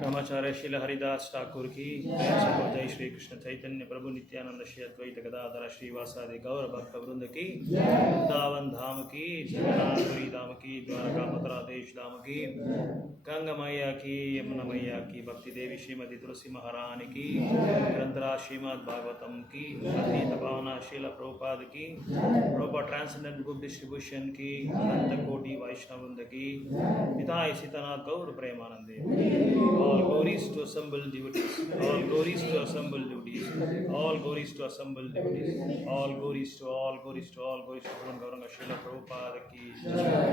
ब्रह्मचार्य शील हरिदास ठाकुर की जय श्री कृष्ण चैतन्य प्रभु नित्यानंद श्री अद्वैत गदाधर श्रीवासादि गौर भक्त वृंद की, वृंदावन धाम की, जगन्नाथपुरी धाम की, द्वारका मथुरा देश धाम की, गंगा मैया की, यमुना मैया की, भक्ति देवी श्रीमती तुलसी महारानी की, ग्रंथराज श्रीमद् भागवतम की, अतीत भावना शील प्रभुपाद की, प्रभुपाद ट्रांसेंडेंट बुक डिस्ट्रीब्यूशन की, अनंत कोटि वैष्णव वृंद की, पिता सीतानाथ गौर प्रेमानंदे। All glories to assembled devotees. All glories to assembled devotees. All glories to assembled devotees. All glories to all glories to all glories to Bhagavan Gauranga Srila Prabhupada ki jai.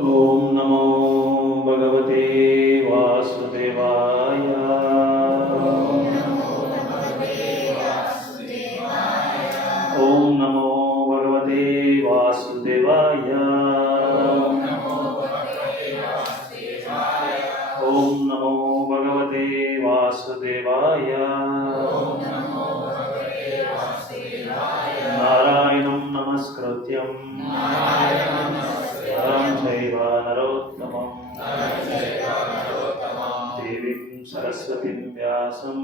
Om Namo Bhagavate Vasudevaya. Om Namo Bhagavate Vasudevaya. Om Namo Bhagavate Vasudevaya. Narayanam Namaskrutyam Narottamam Devim Saraswatim Vyasam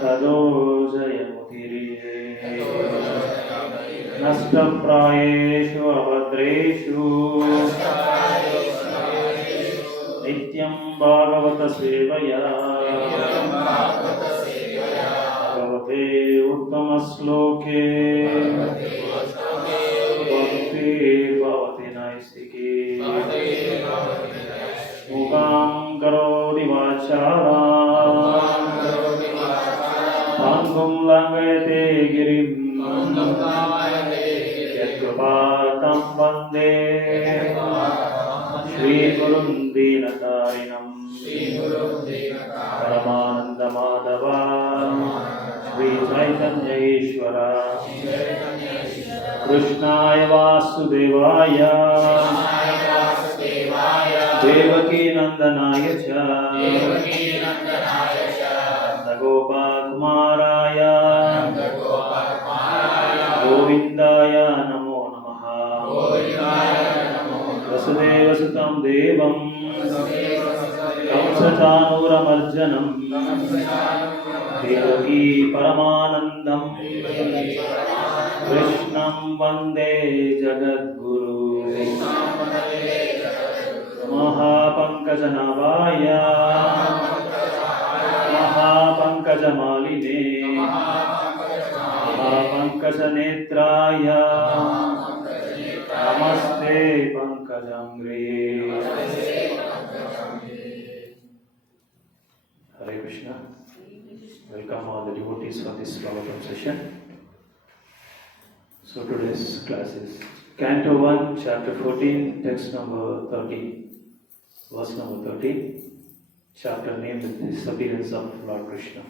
Tado Jayamutire Nashtaprayeshu Abhadreshu Nityam Bhagavata Sevaya Bhagavate Uttama Sloke Bhavati Naistiki Mukam Karodi Vacharam Angum Langayate Girim Yatrupatam Vande Shri Gurum Dinatarinam Paramananda Madhava Shri Chaitanya Ishvara Krishnaya Vasudevaya Devaki Nandanaya Cha Nanda Kumaraya Govindaya Namo Namaha Vasudeva Sutam Devam Kamsachanuram Devaki Paramanandam Krishnam Vande Jagadguru Mahapankajanavaya Mahapankajamaline Mahapankajanetraya Namaste Pankajangre. Hare Krishna. Welcome all the devotees for this Bagavatam session. So today's class is Canto 1, Chapter 14, text number 30, verse number 30, chapter named The Disappearance of Lord Krishna.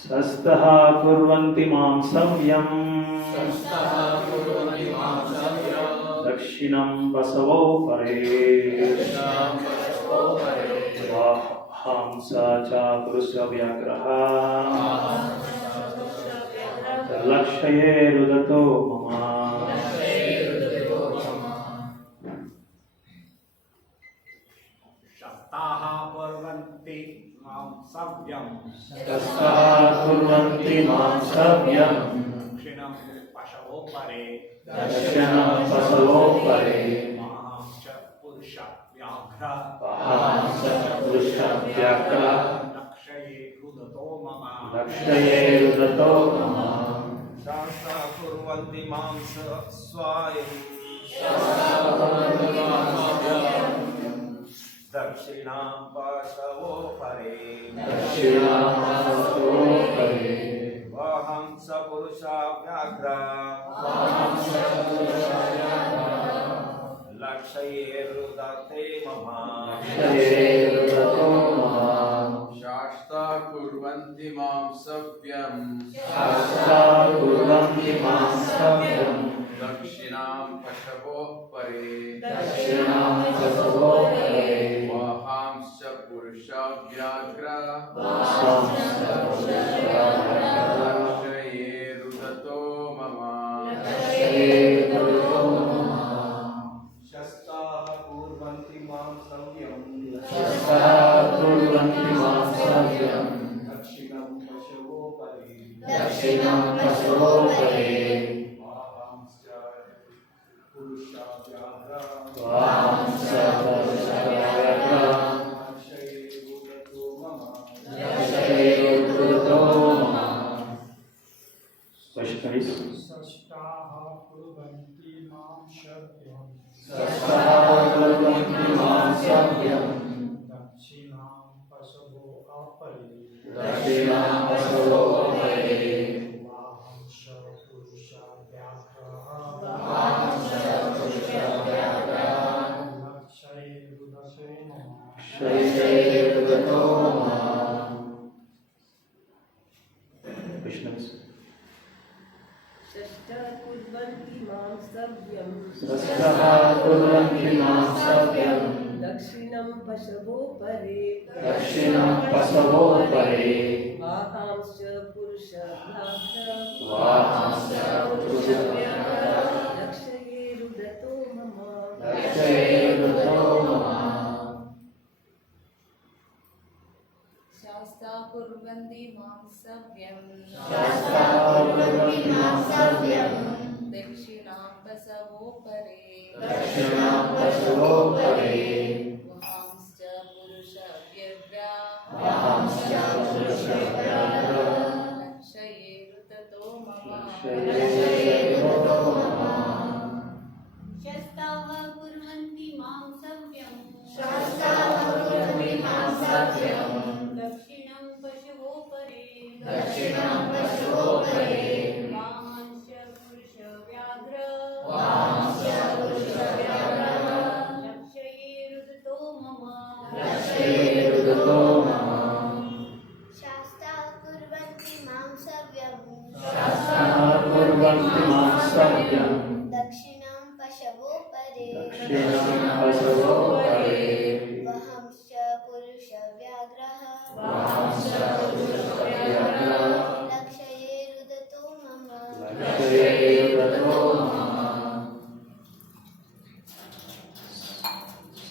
सस्तः कुर्वन्ति मां सव्यं दक्षिणं बसवो परे हंस च पुरुषव्याघ्रः लक्ष्ये रुदतो मम शस्ताः कुर्वन्ति मां सव्यं दक्षिणं पशवो परे महांश्च पुरुषव्याघ्र लक्ष्ये रुदतो मम शास्ताः कुर्वन्ति मां स्वायं दक्षिणां पशवो परे वहंस पुरुषव्याघ्र लक्ष्ये रुदते मम शास्ता कुर्वन्ति मां सव्यं दक्षिणां पशवो परे वहांश्च पुरुषव्याघ्र लक्ष्ये रुदतो मम शस्ताः कुर्वन्ति मां सव्यं दक्षिणं पशवो परे वहांश्च पुरुषव्याघ्र सष्टाः कुर्वन्ति मां सव्यं दक्षिणां पशवो अपरे वाहंश पुरुषव्याघ्रः लक्ष्ये रुदतो मम Krishna. षष्ठः कुर्वन्ति मां सव्यं दक्षिणं पशवो परे वाहांश्च पुरुषव्याघ्र लक्ष्ये रुदतो मम शास्ता कुर्वन्ति मां सव्यं दक्षिणां पशवो परे वहांश्च पुरुषव्याघ्रा लक्ष्ये रुदतो मम शस्ताः कुर्वन्ति मां सव्यं दक्षिणं पशवो परे वाहंश्च पुरुषव्याघ्र लक्ष्ये रुदतो मम शास्ताः कुर्वन्ति मां सव्यं दक्षिणं पशवो परे वहंश्च पुरुषव्याघ्रः लक्ष्ये रुदतो मम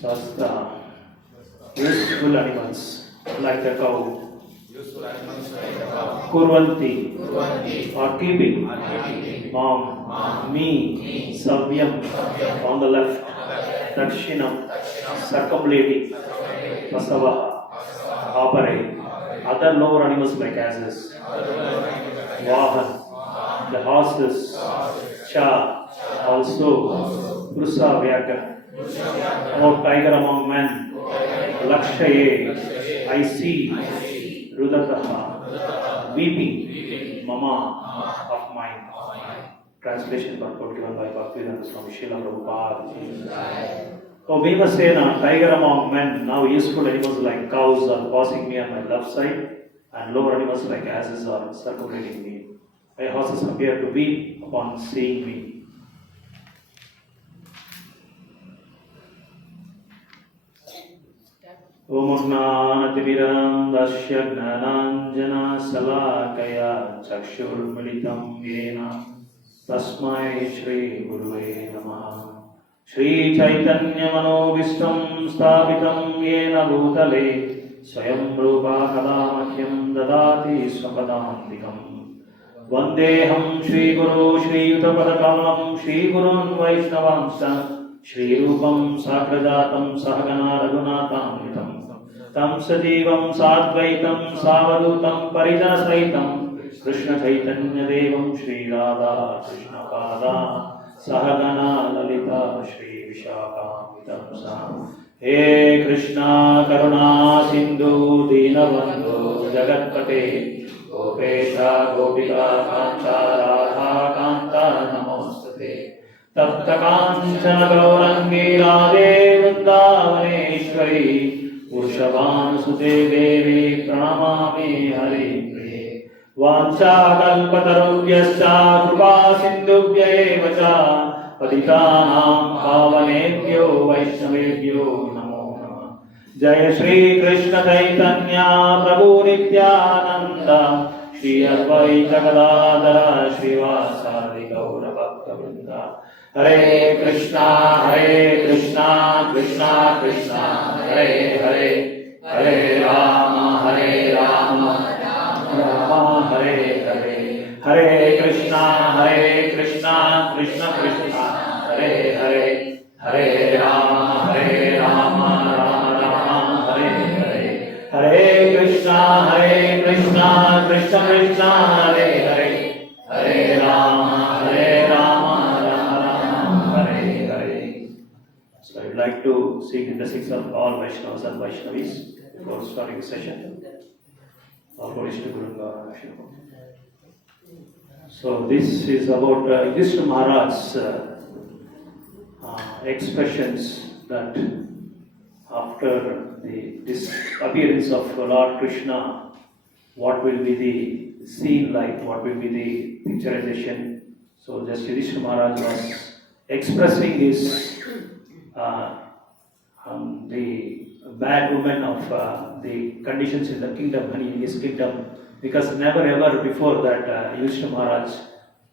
Shastra. Useful animals like the cow. Kurvanti or keeping. Mom, me, Savyam on the left. Dakshinam, circumambulating. Pasavaha, operate. Other lower animals like asses. Vahan, the horses. Cha, also. Purusa Vyaka. Or tiger among men. Lakshaye, I see. Rudataha, weeping. Mama of mine. Translation purport given by Bhaktivedanta Swami Srila Prabhupada. Oh, Bhimasena, tiger among men, now useful animals like cows are passing me on my left side. and lower animals like asses are circumambulating me. My horses appear to weep upon seeing me. Omagnaanativiram dasya gnananjana salakaya chakshurmilitam yena tasmai shri guruve namaha. Shri Chaitanya Manovistam Sthapitam Yena Bhutale Swayam Rupa Kadamahyam Dadati Swapadantikam Vandeham Shri Guru Shri Yutapadakalam Shri Gurun Vaishnavamsa Shri Rupam Sakrajatam Sahagana Raghunatham Tam Sajivam Sadvaitam Savadutam Parijasaitam Krishna Chaitanya Devam Shri Radha Krishna Pada Sahagana Lalita Shri Vishakamitam Sam. He Krishna Karuna Sindhu Dinabandhu Jagatpate Gopesha Gopika Kanta Radha Kanta Namostate Tapta Kanchana Gaurangi Radhe Vrindavaneshwari Urshavan Sute Devi Pranamami Hari Priye Vancha Kalpatarubhyascha Krupa Sindhubhya eva cha Patitanam Pavanebhyo Vaishnavebhyo Namo Namah. Jaya Shri Krishna Chaitanya Prabhu Nityananda Shri Advaita Gadadhara Srivasadi Gaura Bhakta Vrinda. Hare Krishna Krishna Krishna Hare Hare Hare Rama Rama Hare Hare Hare Krishna Krishna Krishna Hare Hare Hare Rama Rama Hare Hare Hare Krishna Krishna Krishna Hare Hare Hare Rama Rama Hare Hare. So I would like to seek the blessings of all Vaishnavas and Vaishnavis before starting the session. So this is about Krishna Maharaj's expressions that after the disappearance of Lord Krishna, what will be the scene like, what will be the picturization. So just Krishna Maharaj was expressing his the bad woman of the conditions in the kingdom and in his kingdom, because never ever before that Krishna Maharaj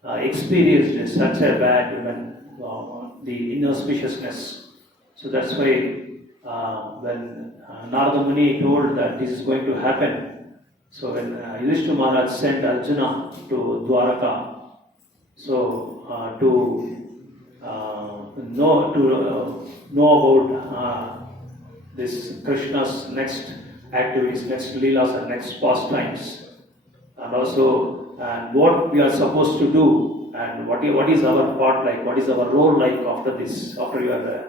experienced such a bad woman, the inauspiciousness. So that's why when Narada Muni told that this is going to happen, so when Yudhishthira Maharaj sent Arjuna to Dwaraka, so to know about this Krishna's next activities, next leelas and next pastimes, and also what we are supposed to do, and what is our part like, what is our role like after this, after your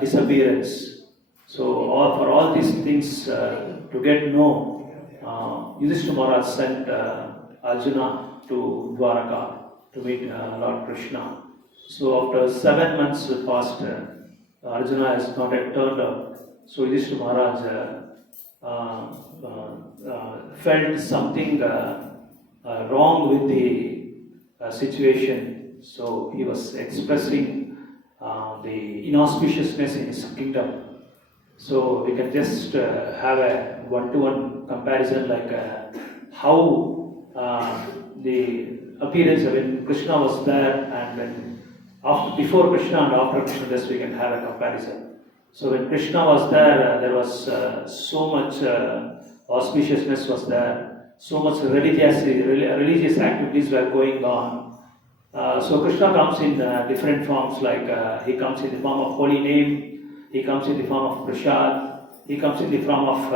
disappearance. So for all these things to get know, Yudhishthira Maharaj sent Arjuna to Dwaraka to meet Lord Krishna. So after 7 months passed, Arjuna has not yet turned up. So Yudhishthira Maharaj felt something wrong with the situation. So he was expressing the inauspiciousness in his kingdom. So we can just have a one-to-one comparison, like how the appearance when Krishna was there and when before Krishna and after Krishna, just we can have a comparison. So when Krishna was there, there was so much auspiciousness was there, so much religious activities were going on. So Krishna comes in different forms, like he comes in the form of holy name, he comes in the form of prasad, he comes in the form of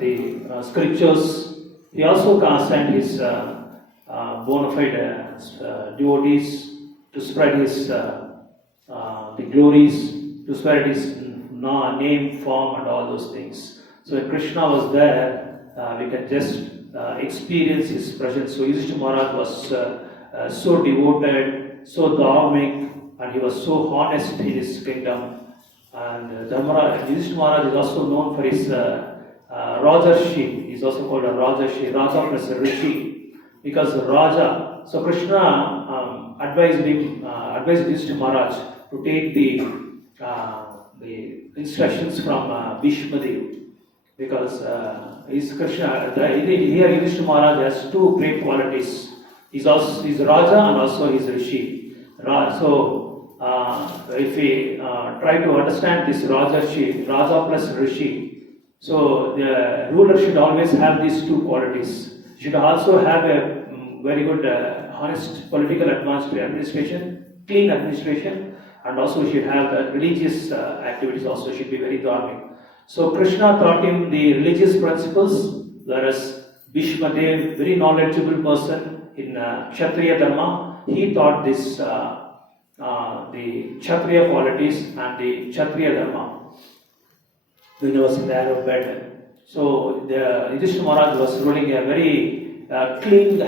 the scriptures. He also sent his bona fide devotees to spread his the glories, to spread his name, form and all those things. So when Krishna was there, we can just experience his presence. So Yudhishthira Maharaj was so devoted, so dharmic, and he was so honest in his kingdom. And Yudhishthira Maharaj is also known for his Rajarshi is also called a Rajarshi, Raja plus a Rishi, because Raja. So Krishna advised Yudhishthira Maharaj to take the instructions from Bhishma Dev, because is Krishna. Here Yudhishthira Maharaj has two great qualities. He's Raja and also he's Rishi. So if we try to understand this Rajarshi, Raja plus Rishi, so the ruler should always have these two qualities. Should also have a very good, honest political administration, clean administration, and also should have religious activities. Also should be very dharmic. So Krishna taught him the religious principles, whereas Bhishma Dev, very knowledgeable person in Kshatriya Dharma, he taught this the Kshatriya qualities and the Kshatriya Dharma. When he was in the arrow bed. So the Yudhishthira Maharaj was ruling a very clean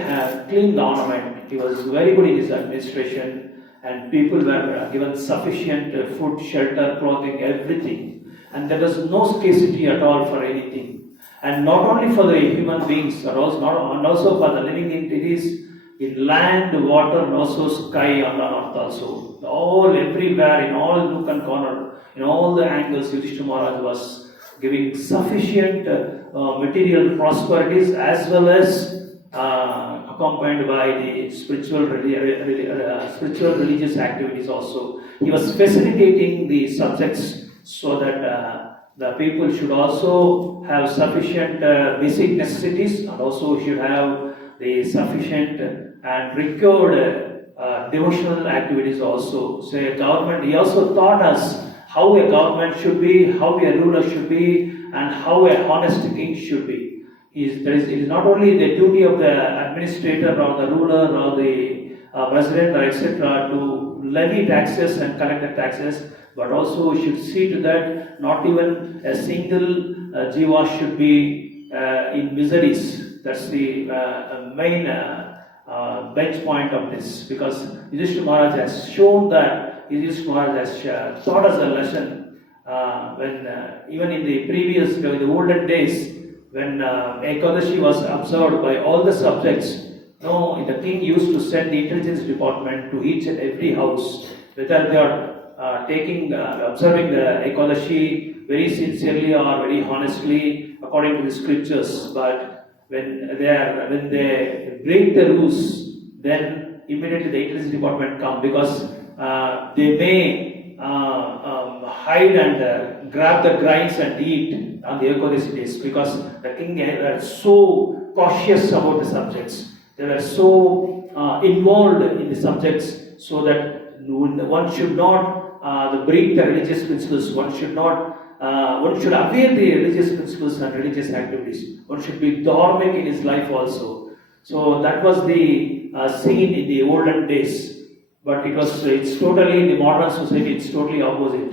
government. He was very good in his administration, and people were given sufficient food, shelter, clothing, everything. And there was no scarcity at all for anything. And not only for the human beings, and also for the living entities in land, water, and also sky on earth also. All everywhere, in all nook and corner, in all the angles, Yudhishthira Maharaj was giving sufficient material prosperities as well as accompanied by the spiritual religious activities also. He was facilitating the subjects so that the people should also have sufficient basic necessities and also should have the sufficient and required devotional activities also. So a government, he also taught us how a government should be, how a ruler should be, and how a honest king should be. It is not only the duty of the administrator or the ruler or the president or etc. to levy taxes and collect the taxes, but also should see to that not even a single jiva should be in miseries. That's the main bench point of this, because Yudhishthira Maharaj has shown that Yudhishthira Maharaj has taught us a lesson when even in the olden days when Ekadashi was observed by all the subjects. No, the king used to send the intelligence department to each and every house, whether they are observing the Ekadashi very sincerely or very honestly according to the scriptures. But when they break the rules, then immediately the intelligence department come, because they may hide and grab the grains and eat on the Ekadashi days, because the king were so cautious about the subjects. They were so involved in the subjects, so that one should not break the religious principles. One should aware the religious principles and religious activities. One should be dharmic in his life also. So that was the scene in the olden days. But it's totally, in the modern society, it's totally opposite.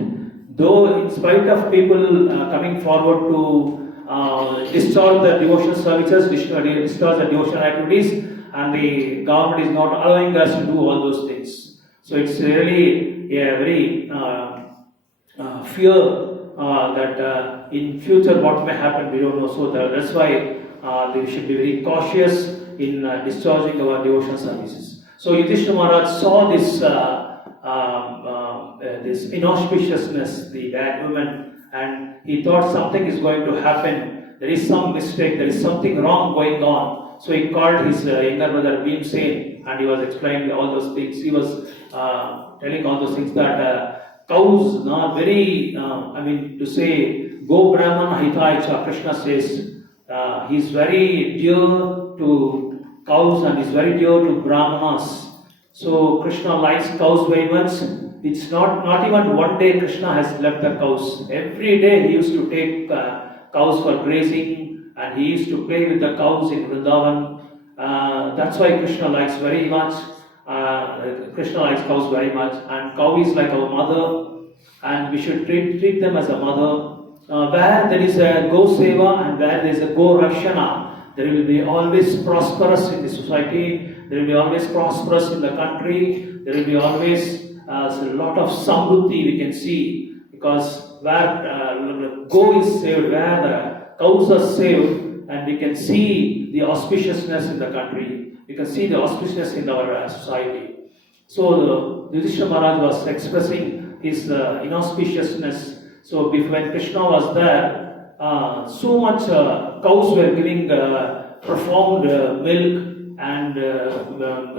Though in spite of people coming forward to discharge the devotional services, discharge the devotional activities, and the government is not allowing us to do all those things. So it's really a very fear that in future what may happen, we don't know. So that's why we should be very cautious in discharging our devotional services. So Yudhishthira Maharaj saw this this inauspiciousness, the bad woman, and he thought something is going to happen. There is some mistake, there is something wrong going on. So he called his younger brother Bhimsen, and he was explaining all those things. He was telling all those things that cows, not very, to say, Go Brahman Hitaicha, Krishna says, he is very dear to cows and is very dear to Brahmanas. So Krishna likes cows very much. It's not even one day Krishna has left the cows. Every day he used to take cows for grazing, and he used to play with the cows in Vrindavan. That's why Krishna likes very much. Krishna likes cows very much, and cow is like our mother, and we should treat them as a mother. Where there is a go seva and where there is a go rakshana, there will be always prosperous in the society. There will be always prosperous in the country. There will be always a lot of samruddhi we can see, because where go is saved, where cows are saved, and we can see the auspiciousness in the country. We can see the auspiciousness in our society. So the Yudhishthira Maharaj was expressing his inauspiciousness. So when Krishna was there, so much cows were giving profound milk, and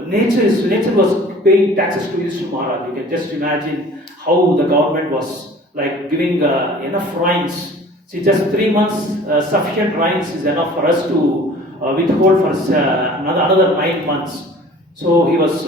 nature was paying taxes to Yudhishthira Maharaj. You can just imagine how the government was like giving enough rains. See, just 3 months sufficient rains is enough for us to withhold for another 9 months. So he was.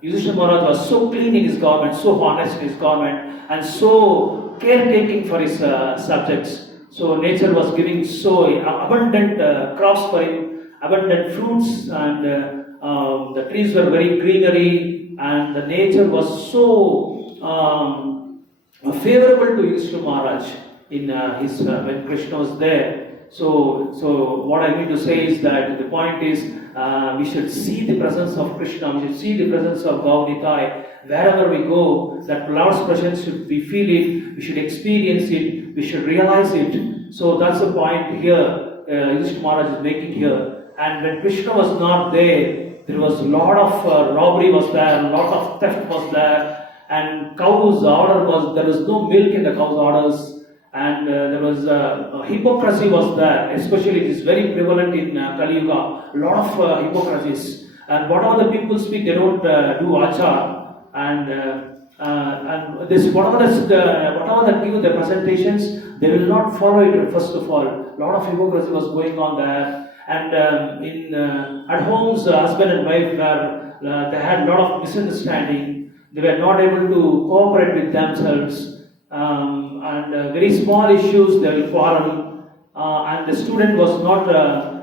Yudhishthira Maharaj was so clean in his government, so honest in his government, and so caretaking for his subjects. So nature was giving so abundant crops for him, abundant fruits, and the trees were very greenery, and the nature was so favorable to Yudhishthira Maharaj in his when Krishna was there. So what I mean to say is that the point is we should see the presence of Krishna, we should see the presence of Gaunitai wherever we go. That Lord's presence we feel it, we should experience it, we should realize it. So that's the point here Yudhishthira Maharaj is making here. And when Krishna was not there, there was a lot of robbery was there, a lot of theft was there, and cows' order was there was no milk in the cows' orders. And there was hypocrisy was there, especially it is very prevalent in Kali Yuga. A lot of hypocrisies, and whatever the people speak, they don't do achar, and this whatever that give the presentations, they will not follow it. First of all, a lot of hypocrisy was going on there, and at homes, husband and wife were they had a lot of misunderstanding. They were not able to cooperate with themselves. And very small issues they will quarrel, and the student was not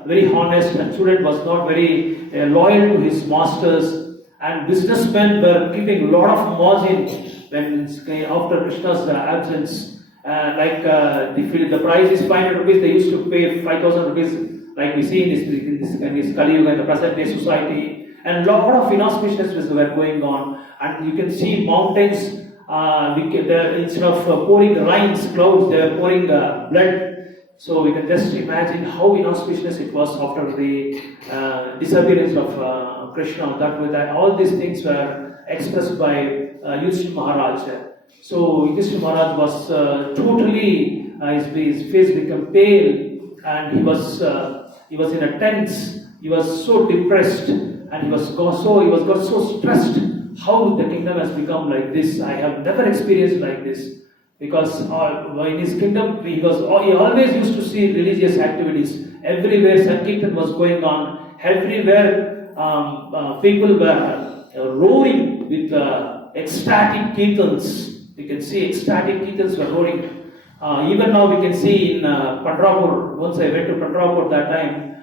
very honest, and student was not very loyal to his masters, and businessmen were keeping a lot of margin when after Krishna's absence. The price is 500 rupees, they used to pay 5,000 rupees, like we see in this Kali Yuga, in the present day society, and a lot of inauspiciousness were going on, and you can see mountains. Instead of pouring rains, clouds, they were pouring blood. So we can just imagine how inauspicious it was after the disappearance of Krishna. That all these things were expressed by Yudhishthira Maharaj. So Yudhishthira Maharaj was totally, his face became pale, and he was in a tense. He was so depressed, and he got so stressed. How the kingdom has become like this, I have never experienced like this. Because in his kingdom, he always used to see religious activities. Everywhere Sankirtan was going on. Everywhere people were roaring with ecstatic kirtans. You can see ecstatic kirtans were roaring. Even now we can see in Pandharpur. Once I went to Pandharpur that time,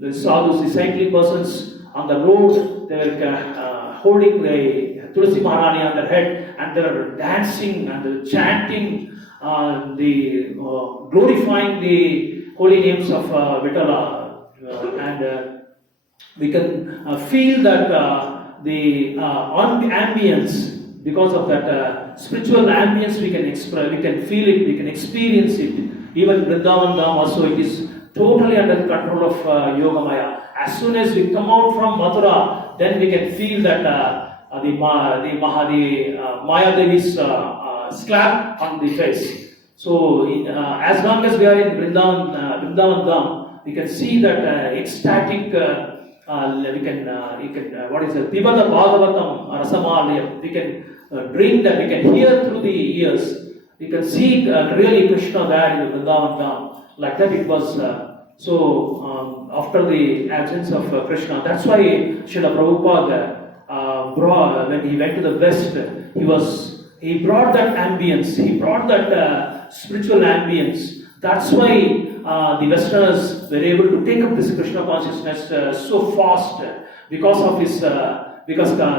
the sadhus, the saintly persons on the road, they were holding the Tulsi Maharani on their head, and they're dancing and they're chanting, glorifying the holy names of Vitala, and we can feel that the ambience, because of that spiritual ambience, we can feel it, we can experience it. Even Vrindavan Dham also, it is totally under the control of Yogamaya. As soon as we come out from Mathura, then we can feel that the Maya Devi's slap on the face. So, as long as we are in Vrindavan Dham, we can see that ecstatic. We can what is it? Pibata Bagavatam Rasamalaya. We can drink that. We can hear through the ears. We can see really Krishna there in the Vrindavan Dham. Like that, it was. After the absence of Krishna, that's why Srila Prabhupada when he went to the West, he brought that ambience, he brought that spiritual ambience. That's why the Westerners were able to take up this Krishna consciousness so fast because of his because the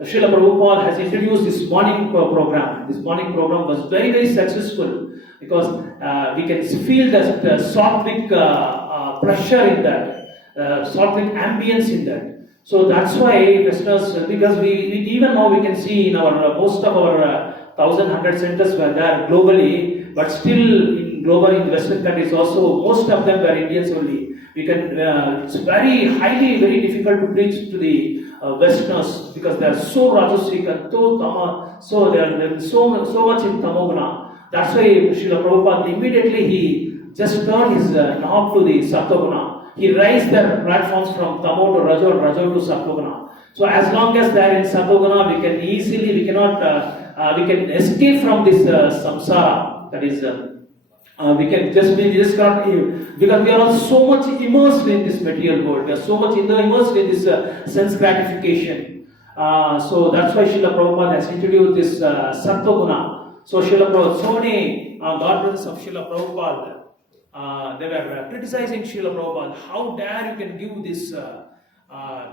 Srila Prabhupada has introduced this morning program. This morning program was very, very successful because we can feel that sattvic pressure in that, sattvic ambience in that. So that's why Westerners, because we even now we can see in our most of our 1,100 centers were there globally, but still in global, in Western countries also, most of them were Indians only. We can, it's very difficult to preach to the Westerners because they are so rajasic and so they are so much in tamoguna. That's why Srila Prabhupada immediately he just turned his knob to the sattva. He raised their platforms from tamo to rajo, rajo to sattva. So as long as they are in sattva, we can escape from this samsara. That is, we just can't, because we are all so much immersed in this material world. We are so much immersed in this sense gratification. So that's why Srila Prabhupada has introduced this sattva guna. So Srila Prabhupada, so many God brothers of Srila Prabhupada, they were criticizing Srila Prabhupada. How dare you can give this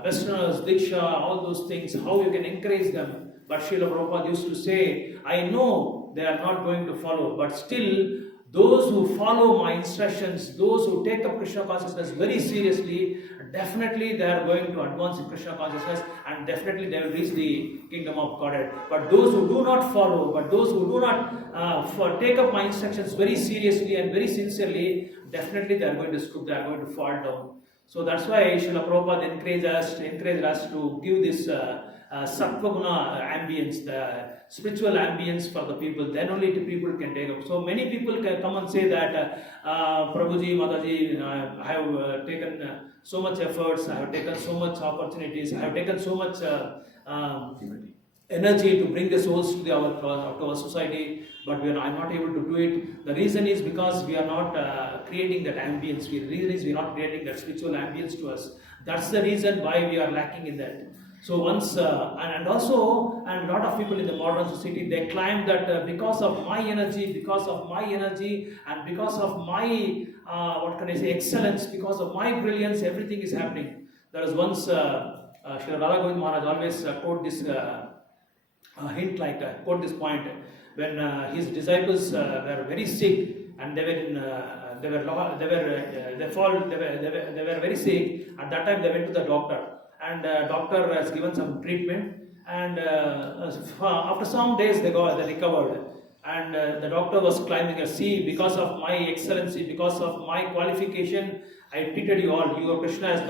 Westerners, Diksha, all those things, how you can encourage them. But Srila Prabhupada used to say, I know they are not going to follow, but still, those who follow my instructions, those who take up Krishna consciousness very seriously, definitely they are going to advance in Krishna consciousness and definitely they will reach the kingdom of Godhead. But those who do not follow, but those who do not take up my instructions very seriously and very sincerely, definitely they are going to stoop, they are going to fall down. So that's why Srila Prabhupada encouraged us to give this sattva-guna ambience, the spiritual ambience for the people. Then only the people can take up. So many people can come and say that Prabhuji, Mataji, I have taken so much efforts, I have taken so much opportunities, I have taken so much energy to bring the souls to our society, but I'm not able to do it. The reason is because we are not creating that ambience. The reason is we are not creating that spiritual ambience to us. That's the reason why we are lacking in that. So once, and a lot of people in the modern society, they claim that because of my energy, and because of my, excellence, because of my brilliance, everything is happening. There was once, Sri Radha Govind Maharaj always quote this hint like that, quote this point, when his disciples were very sick and they were very sick. At that time they went to the doctor. And doctor has given some treatment, and after some days they recovered. And the doctor was climbing a sea, because of my excellency, because of my qualification, I treated you all. Your Krishna has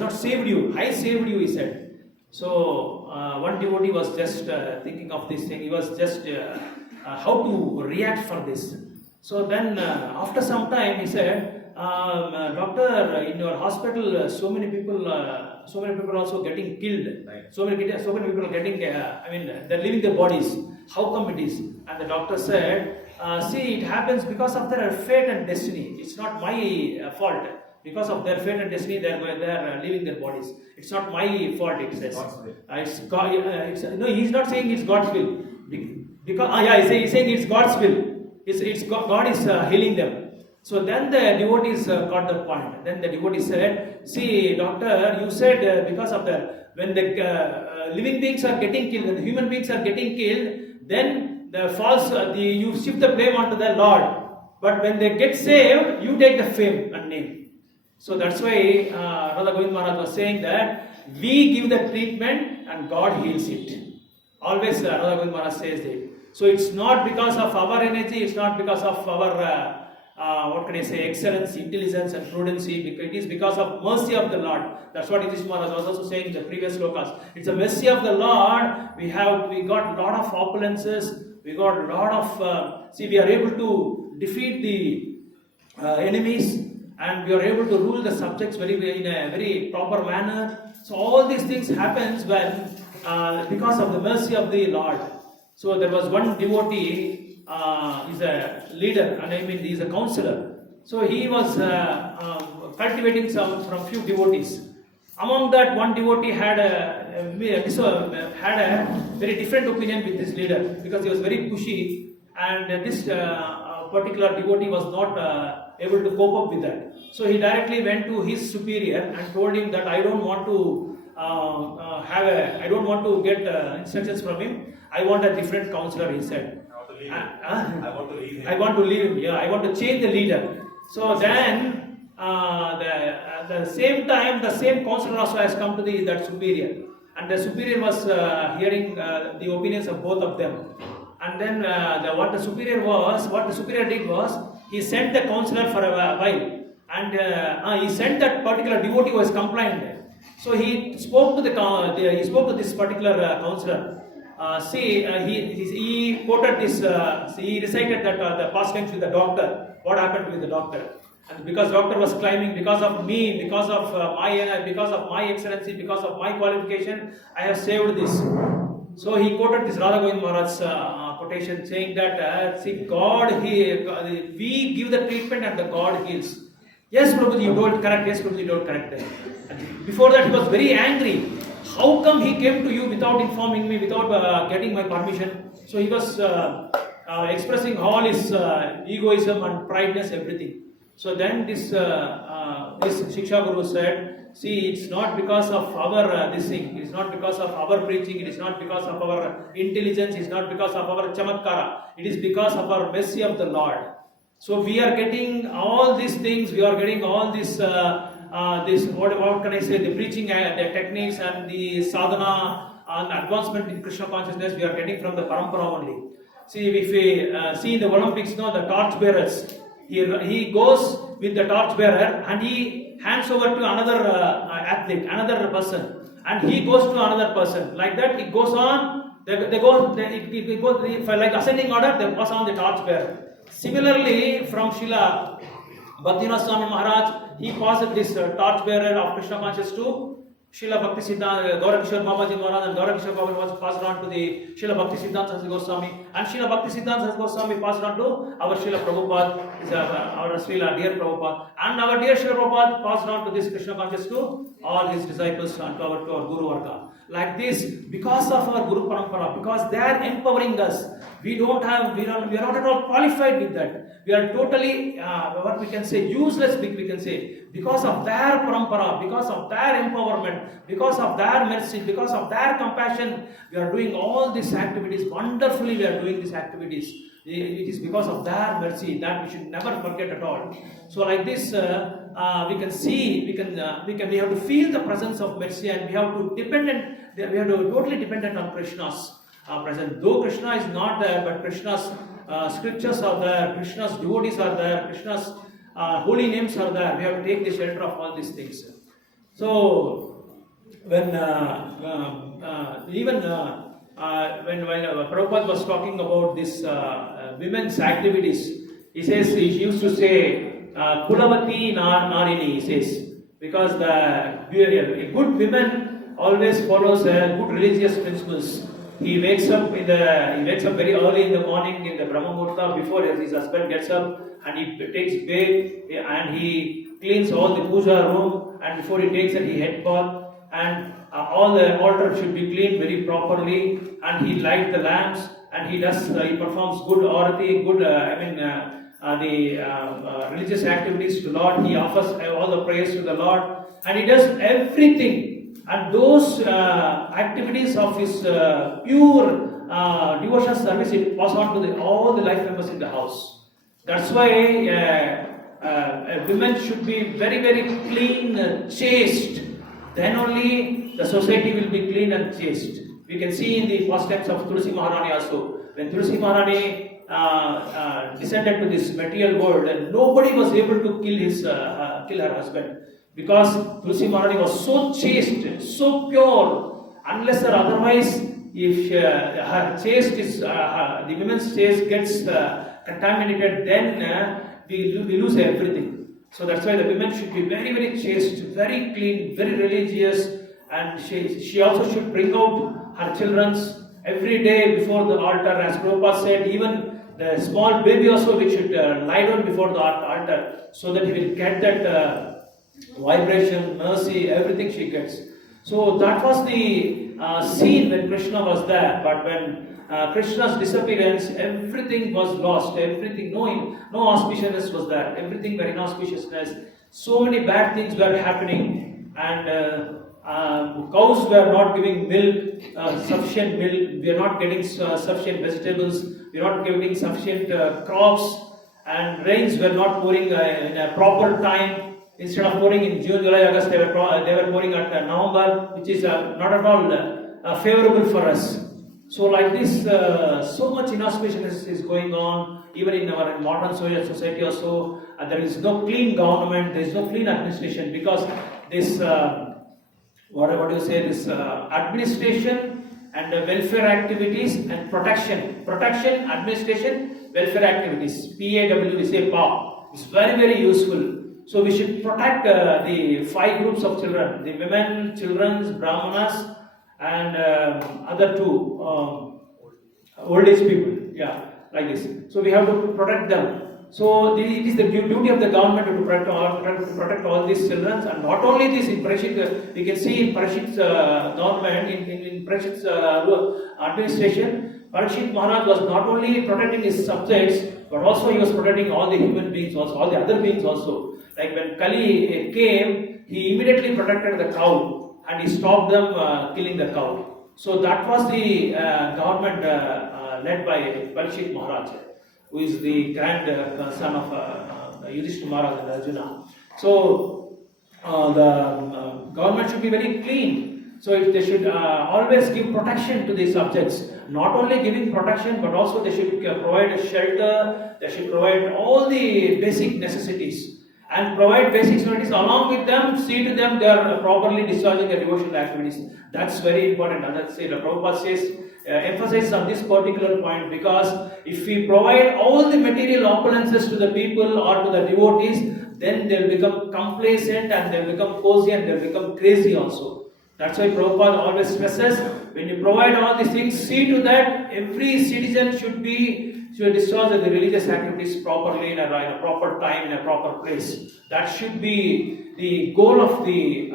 not saved you. I saved you, he said. So one devotee was just thinking of this thing. He was just how to react for this. So then after some time he said, doctor, in your hospital, so many people also getting killed. Right. So many people are getting, they're leaving their bodies. How come it is? And the doctor said, see, it happens because of their fate and destiny. It's not my fault. Because of their fate and destiny, they are leaving their bodies. It's not my fault, it says. No, he's not saying it's God's will. Because he's saying it's God's will. God is healing them. So then the devotees got the point. Then the devotee said, see, doctor, you said because of when the living beings are getting killed, when the human beings are getting killed, then you shift the blame onto the Lord. But when they get saved, you take the fame and name. So that's why Radha Govind Maharaj was saying that we give the treatment and God heals it. Always Radha Govind Maharaj says that. So it's not because of our energy, it's not because of our excellence, intelligence and prudency. It is because of mercy of the Lord. That's what Yudhishthira Maharaj was also saying in the previous slokas. It's a mercy of the Lord. We got a lot of opulences. We got a lot of, we are able to defeat the enemies, and we are able to rule the subjects in a very proper manner. So all these things happens when because of the mercy of the Lord. So there was one devotee. Is a leader, and he is a counselor. So he was cultivating from few devotees. Among that, one devotee had a very different opinion with this leader, because he was very pushy, and this particular devotee was not able to cope up with that. So he directly went to his superior and told him that I don't want to get instructions from him. I want a different counselor, he said. I want to leave him. Yeah, I want to change the leader. So then, the same time, the same counselor also has come to that superior, and the superior was hearing the opinions of both of them. And then what the superior did was, he sent the counselor for a while, and he sent that particular devotee who was complained. So he spoke to this particular counselor. He quoted this. He recited that the past tense with the doctor. What happened with the doctor? And because doctor was claiming, because of me, because of my excellency, because of my qualification, I have saved this. So he quoted this Radha Govind Maharaj's quotation, saying that God, we give the treatment and the God heals. Yes, Prabhuji, you don't correct. Yes, Prabhuji, you don't correct that. And before that, he was very angry. How come he came to you without informing me, without getting my permission? So he was expressing all his egoism and prideness, everything. So then this Shiksha Guru said, see, it's not because of our this thing, it's not because of our preaching, it is not because of our intelligence, it's not because of our chamatkara, it is because of our mercy of the Lord. So we are getting all these things, we are getting all this, what can I say, the preaching, the techniques and the sadhana and advancement in Krishna consciousness, we are getting from the parampara only. See, if we see in the Olympics, the torch bearers, he goes with the torch bearer and he hands over to another athlete, another person, and he goes to another person. Like that, it goes on. It goes like ascending order. They pass on the torch bearer. Similarly, from Srila Bhaktivinoda Swami Maharaj, he passed this torch bearer of Krishna consciousness to Srila Bhakti Siddhanta, Gaurakishore Babaji Maharaj, and Gaurakishore Babaji was passed on to the Srila Bhakti Siddhanta Saraswati Goswami, and Srila Bhakti Siddhanta Saraswati Goswami passed on to our Srila Prabhupada, our Srila dear Prabhupada, and our dear Srila Prabhupada passed on to this Krishna consciousness to all his disciples and to our Guru Varga. Like this, because of our Guru Parampara, because they are empowering us, we are not at all qualified with that. We are totally, what we can say, useless, we can say, because of their parampara, because of their empowerment, because of their mercy, because of their compassion, we are doing all these activities. Wonderfully, we are doing these activities. It is because of their mercy that we should never forget at all. So, like this, we can see, we have to feel the presence of mercy, and we have to totally dependent on Krishna's presence. Though Krishna is not there, but Krishna's scriptures are there, Krishna's devotees are there, Krishna's holy names are there. We have to take the shelter of all these things. So, when Prabhupada was talking about this women's activities, he used to say, Kulavati Narini, he says, because a good woman always follows good religious principles. He wakes up very early in the morning in the Brahma Muhurta before his husband gets up, and he takes bath and he cleans all the puja room, and before he takes it he head bath, and all the altar should be cleaned very properly, and he lights the lamps, and he performs good arati, good the religious activities to the Lord. He offers all the prayers to the Lord, and he does everything. And those activities of his pure devotional service, it pass on to all the life members in the house. That's why women should be very, very clean, chaste. Then only the society will be clean and chaste. We can see in the pastimes of Tulsi Maharani also. When Tulsi Maharani descended to this material world, and nobody was able to kill her husband. Because Tulsi Maharani was so chaste, so pure, unless or otherwise, if her chaste is, the women's chaste gets contaminated, then we lose everything. So that's why the women should be very, very chaste, very clean, very religious, and she also should bring out her children's every day before the altar. As Prabhupada said, even the small baby also we should lie down before the altar, so that he will get that vibration, mercy, everything she gets. So that was the scene when Krishna was there. But when Krishna's disappearance, everything was lost. Everything, no auspiciousness was there. Everything were inauspiciousness. So many bad things were happening, and cows were not giving milk, sufficient milk. We are not getting sufficient vegetables. We are not getting sufficient crops, and rains were not pouring in a proper time. Instead of pouring in June, July, August, they were pouring at November, which is not at all favorable for us. So like this, so much inauspiciousness is going on, even in our modern Soviet society also. There is no clean government, there is no clean administration, because this, what do you say, this administration and welfare activities and protection, administration, welfare activities, PAW, we say PAW, is very, very useful. So we should protect the 5 groups of children, the women, children, brahmanas, and other 2 old age people, yeah, like this. So we have to protect them. So it is the duty of the government to protect all these children, and not only this. In Parishit, we can see in Parishit's government, in Parishit's administration, Parishit Maharaj was not only protecting his subjects, but also he was protecting all the human beings, also all the other beings also. Like when Kali came, he immediately protected the cow and he stopped them killing the cow. So that was the government led by Parishit Maharaj, who is the grand son of Yudhishthira Maharaj and Arjuna. So the government should be very clean. So if they should always give protection to the subjects, not only giving protection, but also they should provide a shelter, they should provide all the basic necessities. And provide basic necessities along with them, see to them they are properly discharging their devotional activities. That's very important. And that's it. Prabhupada says, emphasizes on this particular point, because if we provide all the material opulences to the people or to the devotees, then they'll become complacent and they'll become cozy and they'll become crazy also. That's why Prabhupada always stresses, when you provide all these things, see to that every citizen should discharge the religious activities properly in a proper time, in a proper place. That should be the goal of the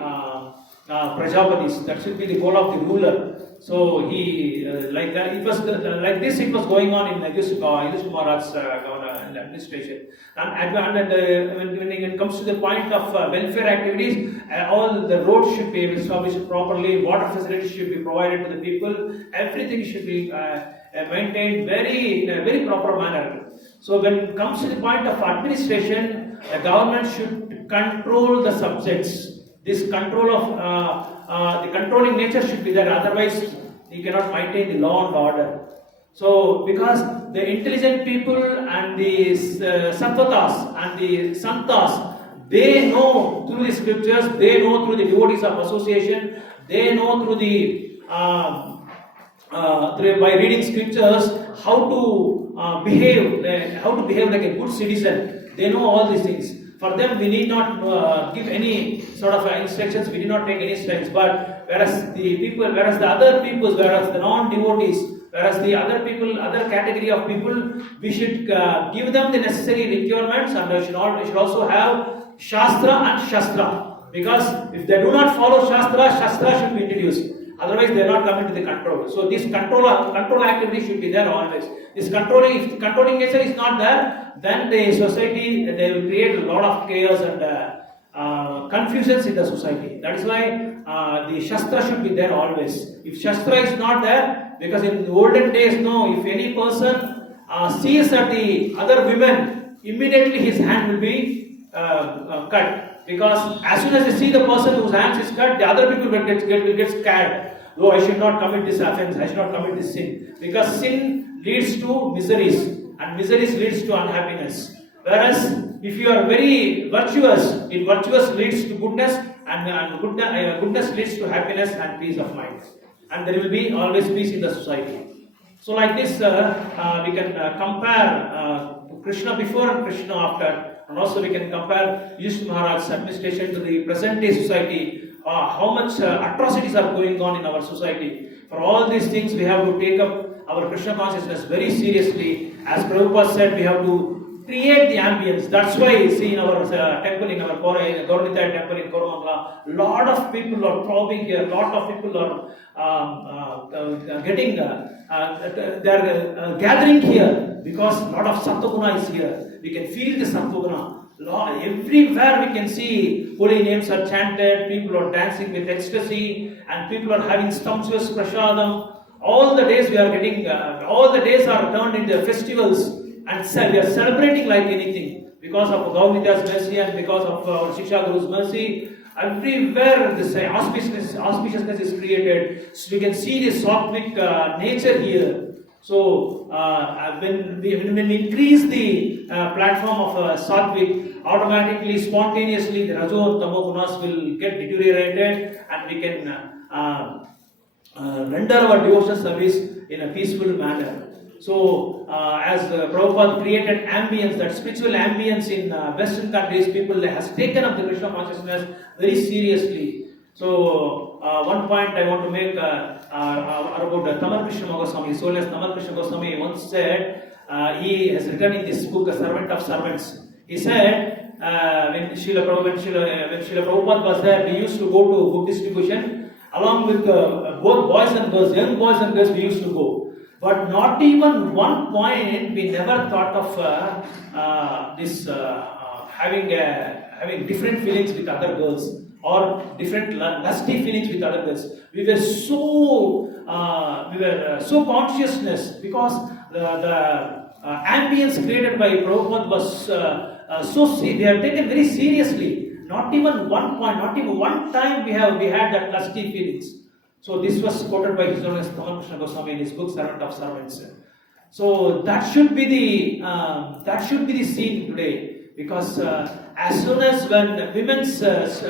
Prajapatis. That should be the goal of the ruler. So he like that. It was like this. It was going on in Yudhishthira Maharaj's administration. And when it comes to the point of welfare activities, all the roads should be established properly. Water facilities should be provided to the people. Everything should be maintained in a very proper manner. So when it comes to the point of administration, the government should control the subjects. This control of the controlling nature should be there. Otherwise, you cannot maintain the law and order. So, because the intelligent people and the sattvatas and the santas, they know through the scriptures, they know through the devotees of association, they know through the by reading scriptures how to behave like a good citizen. They know all these things. For them, we need not give any sort of instructions. We do not take any steps. But whereas the other peoples, whereas the non-devotees, whereas the other people, other category of people, we should give them the necessary requirements, and we should also have Shastra and Shastra. Because if they do not follow Shastra should be introduced. Otherwise, they are not coming to the control. So this control activity should be there always. If controlling nature is not there, then the society, they will create a lot of chaos and confusions in the society. That is why the Shastra should be there always. If Shastra is not there, because in the olden days, if any person sees at the other women, immediately his hand will be cut. Because as soon as they see the person whose hands is cut, the other people will get scared. Oh, I should not commit this offense, I should not commit this sin. Because sin leads to miseries, and miseries leads to unhappiness. Whereas if you are very virtuous, virtuous leads to goodness, and goodness leads to happiness and peace of mind. And there will be always peace in the society. So like this, we can compare Krishna before and Krishna after. And also we can compare Yudhishthira Maharaj's administration to the present day society. How much atrocities are going on in our society. For all these things, we have to take up our Krishna consciousness very seriously. As Prabhupada said, we have to create the ambience. That's why you see in our temple, in our Gaurnitaya temple in Koramangala, lot of people are throbbing here, lot of people are gathering here because lot of Sattva is here. We can feel the Sattva. Everywhere we can see holy names are chanted, people are dancing with ecstasy, and people are having sumptuous prasadam. All the days all the days are turned into festivals, and we are celebrating like anything because of Gaurnita's mercy and because of our Shiksha Guru's mercy. Everywhere this auspiciousness is created. So we can see the sattvic nature here. So when we increase the platform of sattvic, automatically, spontaneously, the rajo and tamo gunas will get deteriorated, and we can render our devotional service in a peaceful manner. So, as Prabhupada created ambience, that spiritual ambience in Western countries, people has taken up the Krishna consciousness very seriously. So, one point I want to make about Tamal Krishna Goswami, soul as Tamal Krishna Goswami once said, he has written in this book, A Servant of Servants. He said, when Srila Prabhupada was there, we used to go to book distribution along with both boys and girls, young boys and girls, we used to go. But not even one point we never thought of having different feelings with other girls or different lusty feelings with other girls. We were so consciousness because the ambience created by Prabhupada was we have taken very seriously. Not even one point, not even one time we had that lusty feelings. So this was quoted by His Holiness Tamal Krishna Goswami in his book Servant of Servants. So that should be the scene today, because as soon as when women starts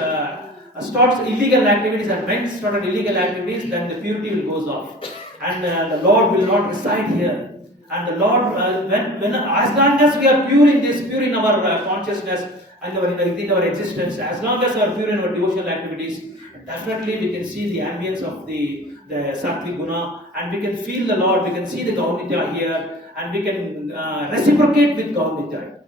illegal activities and men started illegal activities, then the purity will goes off, and the Lord will not reside here. And the Lord, when as long as we are pure in our consciousness and in our existence, as long as we are pure in our devotional activities, definitely we can see the ambience of the Sattvic Guna, and we can feel the Lord, we can see the Gaunitya here, and we can reciprocate with Gaunitya.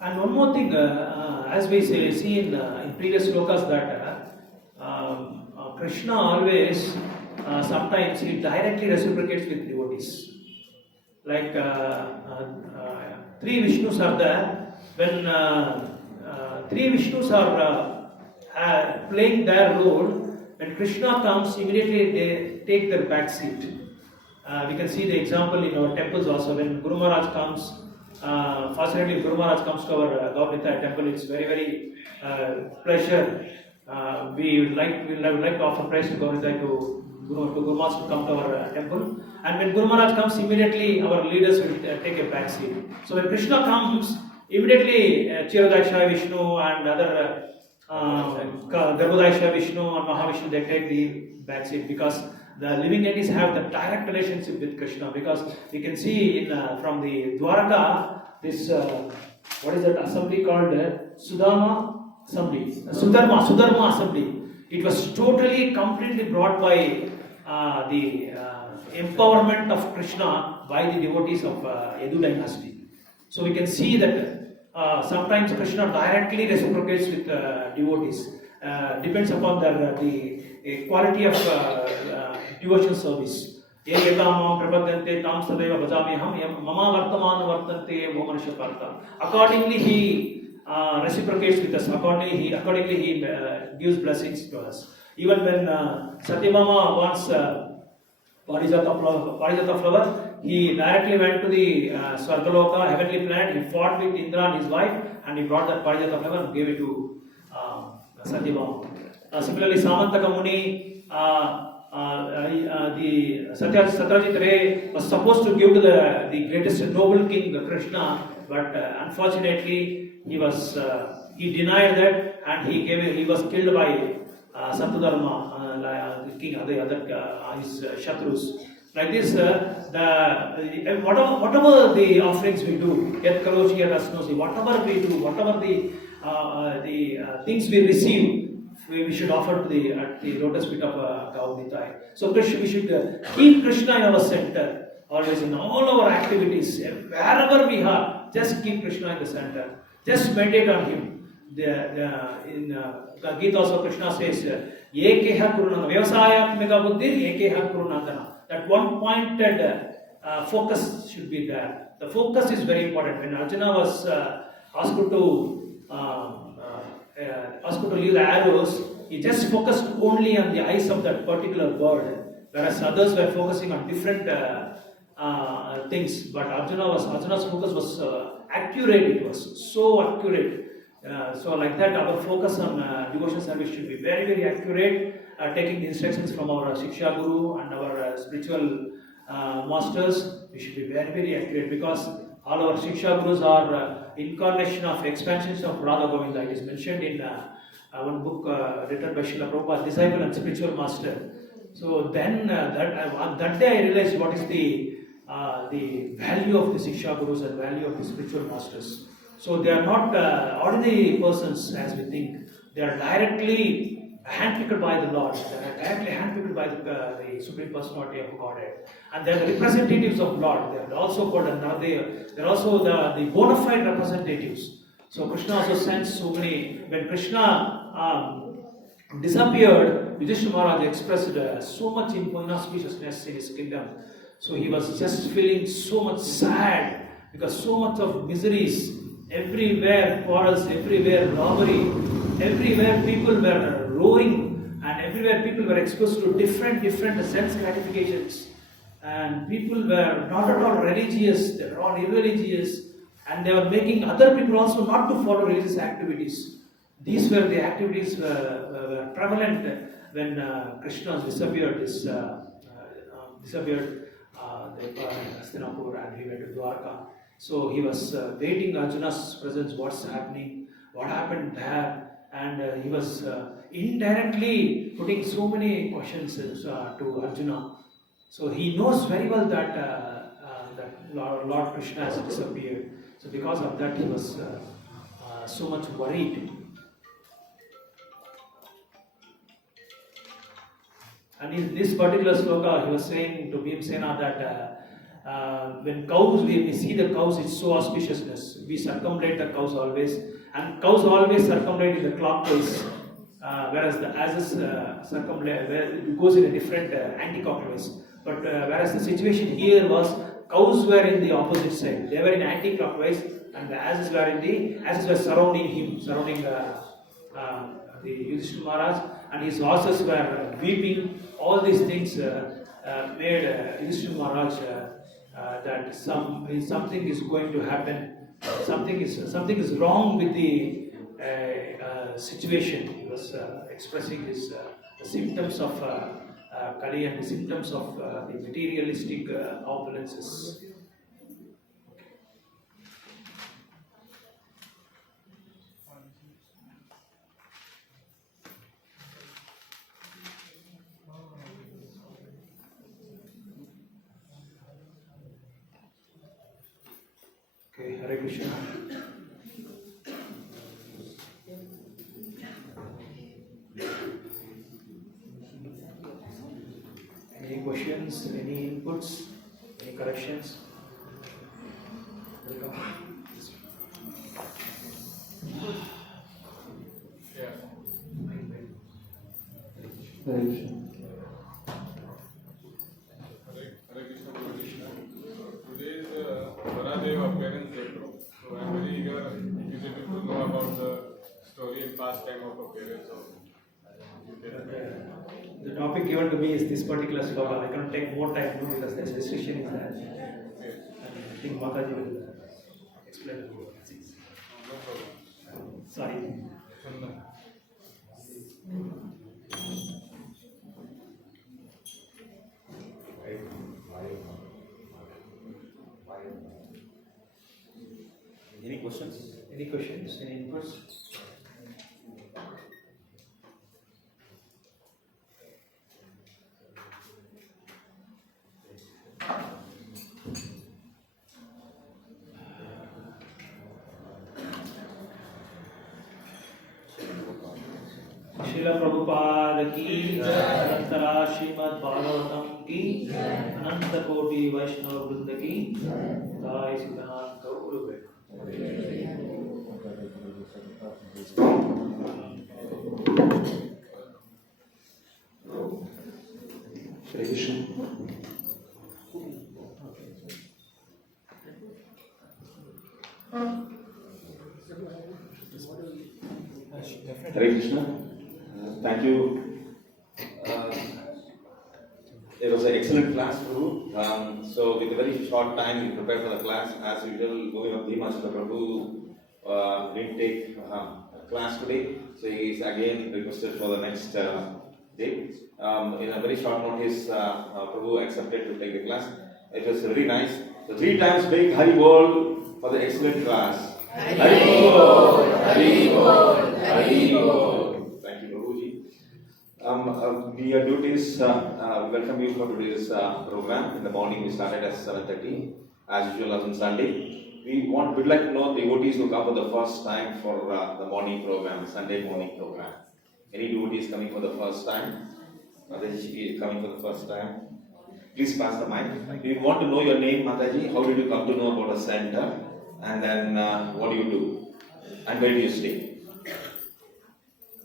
And one more thing, as we see in previous slokas, that Krishna always, sometimes he directly reciprocates with devotees. Like three Vishnus are there. When three Vishnus are playing their role, when Krishna comes, immediately they take their back seat. We can see the example in our temples also. When Guru Maharaj comes, fortunately, Guru Maharaj comes to our Gaunitya temple. It's very, very pleasure. We would like to offer praise to Gaunitya to Guru Maharaj to come to our temple. And when Guru Maharaj comes, immediately our leaders will take a back seat. So when Krishna comes, immediately Chiradakshaya Vishnu and other Garbhodakshaya Vishnu and Mahavishnu, they take the back seat, because the living entities have the direct relationship with Krishna. Because we can see from the Dwaraka, this what is that assembly called? Sudharma assembly. It was totally, completely brought by the empowerment of Krishna by the devotees of Yadu dynasty. So we can see that sometimes Krishna directly reciprocates with devotees. Depends upon the quality of devotional service. Accordingly, he reciprocates with us. Accordingly, he gives blessings to us. Even when Satyabhama wants Parijata flower, he directly went to the Swargaloka, heavenly planet. He fought with Indra and his wife, and he brought that Parijata flower and gave it to Satyabhama. Similarly, Samantaka Muni, the Satyajit Ray was supposed to give to the greatest noble king, Krishna, but unfortunately he denied that, and he was killed by Satudharma, the king, the other his Shatrus. Like this, whatever the offerings we do, yat karoshi yat asnosi, whatever we do, whatever the things we receive, we should offer to at the lotus feet of Gaudita. So we should keep Krishna in our center, always in all our activities, wherever we are. Just keep Krishna in the center. Just meditate on Him. In Gita also Krishna says, Yekeha Kurunandana, Vyavasayatmika Buddhi, Yekeha Kurunandana. That one-pointed focus should be there. The focus is very important. When Arjuna was asked to asked to leave the arrows, he just focused only on the eyes of that particular bird, whereas others were focusing on different things. But Arjuna's focus was accurate. It was so accurate. So like that, our focus on devotion service should be very, very accurate. Taking the instructions from our Shiksha Guru and our spiritual masters, we should be very, very accurate, because all our Shiksha Gurus are incarnation of expansions of Radha Govinda. It is mentioned in one book written by Srila Prabhupada, Disciple and Spiritual Master. So then that day I realized what is the value of the Shiksha Gurus and value of the spiritual masters. So they are not ordinary persons as we think. They are directly handpicked by the Lord. They are directly handpicked by the Supreme Personality of Godhead. And they are the representatives of Lord. They are also called they are also the bona fide representatives. So Krishna also sends so many. When Krishna disappeared, Yudhishthira Maharaj expressed so much inauspiciousness in his kingdom. So he was just feeling so much sad, because so much of miseries, everywhere quarrels, everywhere robbery, everywhere people were roaring, and everywhere people were exposed to different sense gratifications. And people were not at all religious, they were all irreligious, and they were making other people also not to follow religious activities. These were the activities were prevalent when Krishna disappeared. Hastinapur, and he went to Dwarka. So he was waiting Arjuna's presence, what's happening, what happened there, and he was indirectly putting so many questions to Arjuna. So he knows very well that Lord Krishna has disappeared. So because of that, he was so much worried. And in this particular sloka, he was saying to Bhimsena that when we see the cows, it's so auspiciousness. We circumambulate the cows always, and cows always circumambulate in the clockwise, whereas the asses it goes in a different anti-clockwise. But whereas the situation here was, cows were in the opposite side. They were in anti-clockwise, and the asses were surrounding him, surrounding the Yudhishthira Maharaj, and his horses were weeping. All these things made Yudhishthira Maharaj that something is going to happen. Something is wrong with the situation. He was expressing his the symptoms of Kali and the symptoms of the materialistic opulences. Okay, Hare Krishna. Any questions, any inputs, any corrections? Welcome. Yeah. Hare Krishna. Hare Krishna, Hare Krishna. Today is Varadeva appearance day, bro. So I'm very eager to know about the story and pastime of appearance of. The topic given to me is this particular sloka. I cannot take more time because there's restriction in that. I think Mataji will explain the whole things. No problem. Sorry. Any questions? Any questions? Any inputs? Srila Prabhupada ki Anantara Srimad Bagavatam ki Ananta Koti Vaishnava Vrinda ki Jai Siddhanta Guru. Hare Krishna. Hare Krishna. Thank you. It was an excellent class, Prabhu. So with a very short time, we prepared for the class. As usual, Govindam Master Prabhu didn't take class today, so he is again requested for the next day. In a very short notice, Prabhu accepted to take the class. It was very nice. So 3 times big Hari Bol for the excellent class. Hari Bol, Hari Bol, Hari Bol. Thank you, Prabhuji. We are duties. We welcome you for today's program. In the morning, we started at 7:30, as usual on Sunday. We'd like to know the devotees who come for the first time for the morning program, Sunday morning program. Any devotees coming for the first time? Mataji coming for the first time? Please pass the mic. We want to know your name, Mataji. How did you come to know about a center? And then what do you do? And where do you stay?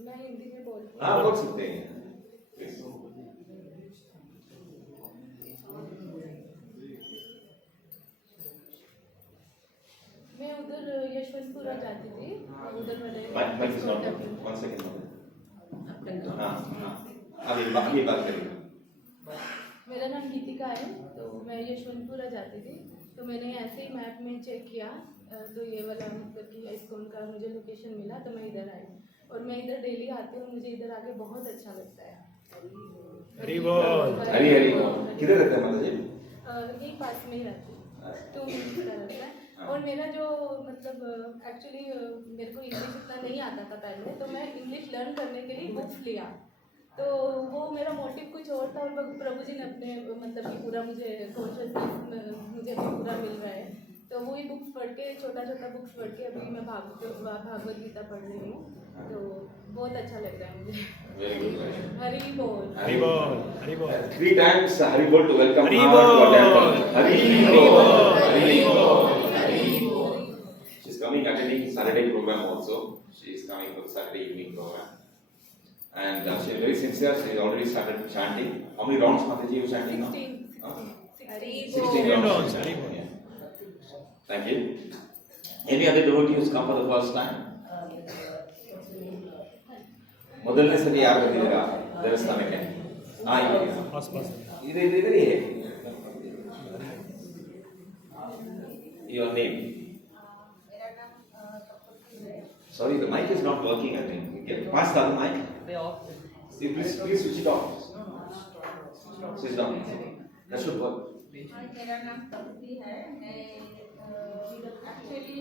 मैं हिंदी में बोल बोल सकते हैं. Please. मैं उधर यशवंतपुरा जाती थी उधर मैंने Mic is not on. 1 second. अभी बात करेंगे. मेरा नाम गीतिका है तो मैं यशवंतपुरा जाती थी तो मैंने ऐसे ही मैप में चेक किया तो ये वाला मतलब कि ISKCON का मुझे लोकेशन मिला तो मैं इधर आई और मैं इधर डेली आती हूँ मुझे इधर आके बहुत अच्छा लगता है. हरि बोल. हरी बोल. किधर रहते हैं माता जी? यही पास में ही रहती हूँ 2 मिनट का रहता है. और मेरा जो मतलब एक्चुअली मेरे को इंग्लिश इतना नहीं आता था पहले तो मैं इंग्लिश लर्न करने के लिए बुक्स लिया तो वो मेरा मोटिव कुछ और था और प्रभु जी ने अपने मतलब कि पूरा मुझे कॉन्शियसनेस मुझे अभी पूरा मिल रहा है तो वही बुक्स पढ़ के छोटा बुक्स पढ़ के अभी मैं भागवत गीता पढ़ रही हूँ तो बहुत अच्छा लग रहा है मुझे. हरि बोल. हरि बोल. हरि बोल. 3 times Hari Bol to welcome Hari our Bol. temple. Hari Bol. Hari Bol. She's coming attending Saturday program also. She is coming for the Saturday evening program. And she is very sincere. She has already started chanting. How many rounds, Mataji, you chanting now? 16 rounds. Hari Bol. Yeah. Thank you. Any other devotee who's come for the first time? ಮೊದಲನೇ ಸರಿ ಯಾರು ಬಂದಿದ್ದೀರಾ ದೇವಸ್ಥಾನಕ್ಕೆ? ಇದೇ Your name? Sorry, the mic is not working. I think. Pass the mic. Please switch it off. Switch it off. That should work. मेरा नाम तपती है. मैं एक्चुअली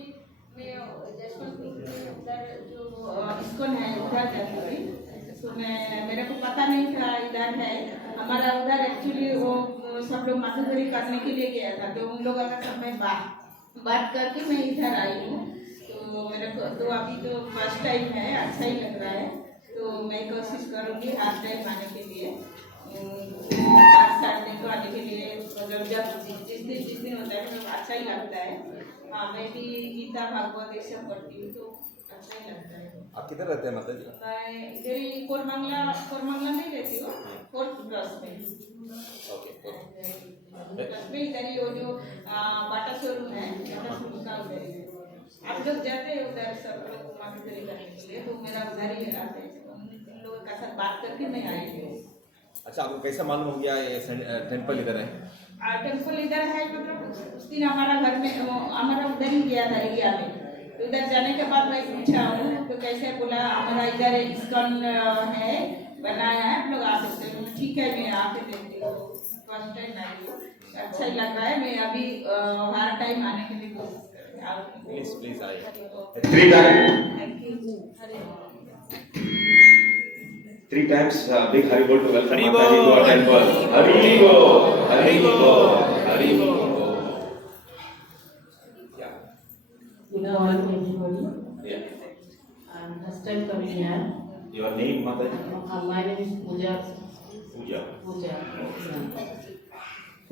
मैं जशवंतपुर के उधर जो ISKCON है उधर जाती थी तो मेरे को पता नहीं था इधर है हमारा उधर एक्चुअली वो सब लोग माथुकरी करने के लिए गया था तो उन लोगों का सब में बात करके मैं इधर आई हूँ तो मेरे को तो अभी तो फर्स्ट टाइम है अच्छा ही लग रहा है तो मैं कोशिश करूँगी हर टाइम आने के लिए हर सैटरडे को आने के लिए मतलब जब जिस दिन होता है तो अच्छा ही लगता है. हाँ मैं भी गीता भागवत ये सब पढ़ती हूँ तो अच्छा ही लगता है. आप किधर रहते हैं माता जी? मैं इधर ही कोरमंगला नहीं रहती हूँ 4th ब्लॉक में. Okay. ब्लॉक में इधर ही वो जो बाटा शोरूम है बाटा शोरूम का उधर ही है. आप लोग जाते हैं उधर सब लोग माथुकरी करने के लिए तो मेरा उधर ही आते हैं उन लोगों के साथ बात करके मैं आई हूँ. अच्छा, आपको कैसा मालूम हो गया ये टेम्पल इधर है? टेम्पल इधर है मतलब उस दिन हमारा घर में हमारा उधर ही गया था एरिया में तो उधर जाने के बाद मैं पूछा हूँ तो कैसे बोला हमारा इधर ISKCON है बनाया है आप लोग आ सकते हैं. ठीक है मैं आके देखती हूँ फर्स्ट टाइम आई हूँ अच्छा ही लग रहा है मैं अभी हर टाइम आने के लिए कोशिश करूँगी. Please आइए. 3 times. Thank you. 3 times big Hari Bol to welcome Hari Mataji to our temple. Hari Bol. Hari Bol. Hari Bol. Yeah. Good morning, everybody. Yeah. I'm first time coming here. Your name, Mataji? My name is Pooja. Pooja.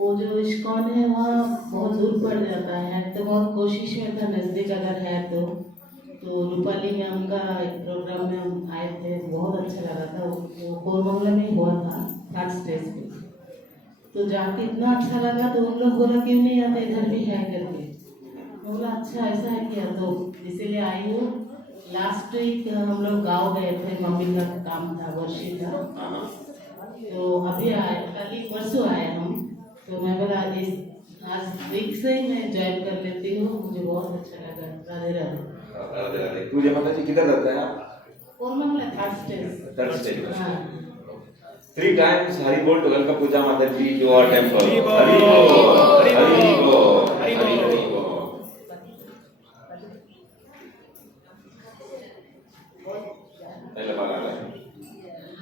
वो जो ISKCON है वहाँ बहुत दूर पड़ जाता है तो बहुत कोशिश में था नज़दीक अगर है तो रूपाली मैम का प्रोग्राम में हम आए थे बहुत अच्छा लगा था. वो कोरमंगला में हुआ था 3rd स्टेज पे तो जाके इतना अच्छा लगा तो उन लोग बोला क्यों नहीं आते इधर भी है करके बोला अच्छा ऐसा है क्या तो इसीलिए आई हूँ. लास्ट वीक हम लोग गाँव गए थे, मम्मी का काम था, वर्षी था। तो अभी आए, कल ही परसों आए हम। तो मैं बोला आज वीक से ही मैं ज्वाइन कर लेती हूँ, मुझे बहुत अच्छा लगा। राधे राधे। पूजा माता जी किधर रहते हैं आप? और मैं बोला थर्ड स्टेज। हाँ। 3 times Hari Bol to welcome Puja Mataji to our temple. Hari Bol. Hari Bol. Hari Bol. Hari Bol. Hari Hari Bol. Bol. पहले बार आ रहा है।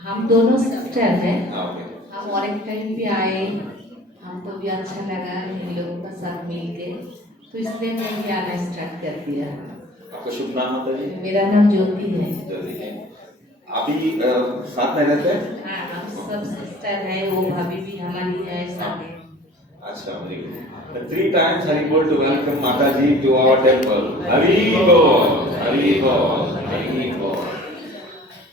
हम दोनों सिस्टर हैं। ओके। हम और एक टाइम भी आए, हमको भी अच्छा लगा इन लोगों का साथ मिल के, तो इसलिए मैं भी आना स्टार्ट कर दिया। आपका शुभ नाम माता जी? मेरा नाम ज्योति है। जल्दी है। अभी साथ में रहते हैं? हाँ, हम सब सिस्टर हैं, वो भाभी भी हमारी है साथ में। अच्छा, very good. 3 times Hari Bol to welcome Mataji to our temple. Hari Bol. Hari Bol. Hari Bol.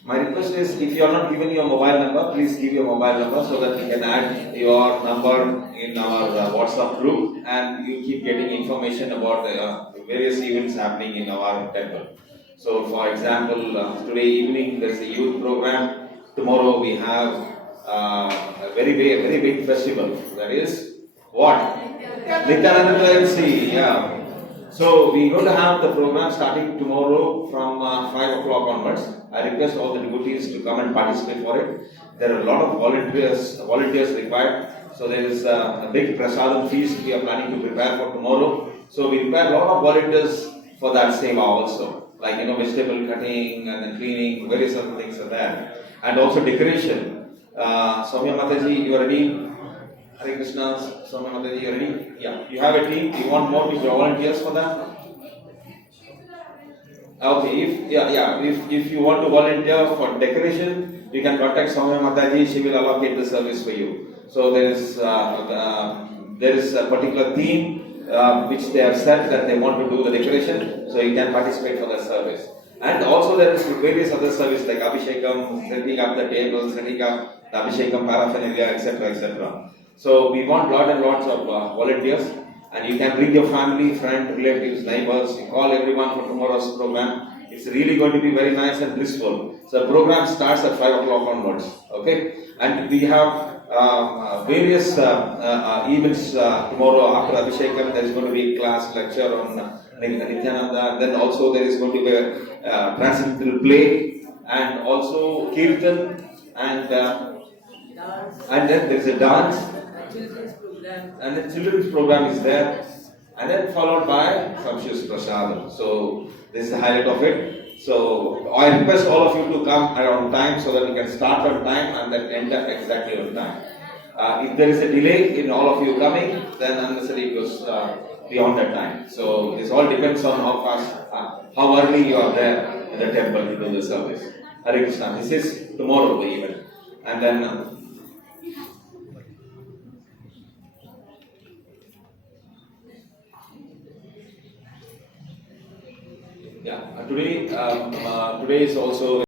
My request is, if you are not given your mobile number, please give your mobile number so that we can add your number in our WhatsApp group, and you keep getting information about the various events happening in our temple. So, for example, today evening there is a youth program. Tomorrow we have a very big festival. That is what? Nityananda Jayanti. Yeah. So we are going to have the program starting tomorrow from 5 o'clock onwards. I request all the devotees to come and participate for it. There are a lot of volunteers required. So there is a big prasadam feast we are planning to prepare for tomorrow. So we require a lot of volunteers for that seva also. Like, vegetable cutting and then cleaning, various other things are there. And also decoration. Soumya Mataji, you are ready? Hare Krishna, Soumya Mataji, you are ready? Yeah. You have a team? You want more people, volunteers for that? Okay, if you want to volunteer for decoration, you can contact Soumya Mataji, she will allocate the service for you. So there is a particular theme which they have said that they want to do the decoration, so you can participate for the service. And also there is various other services like Abhishekam, setting up the tables, setting up the Abhishekam paraphernalia, etc., etc. So we want lots of volunteers, and you can bring your family, friends, relatives, neighbors. You call everyone for tomorrow's program. It's really going to be very nice and blissful. So the program starts at 5 o'clock onwards. Okay, and we have various events tomorrow after Abhishekam. There is going to be a class lecture on Nityananda, and then also there is going to be a transcendental play, and also kirtan, and then there is a dance, and the children's program is there, and then followed by sumptuous prasadam. So this is the highlight of it. So I request all of you to come around time so that we can start on time and then end up exactly on time. If there is a delay in all of you coming, then unnecessarily it goes beyond that time. So this all depends on how fast, how early you are there in the temple to do the service. Hare Krishna. This is tomorrow the event, and then. Today is also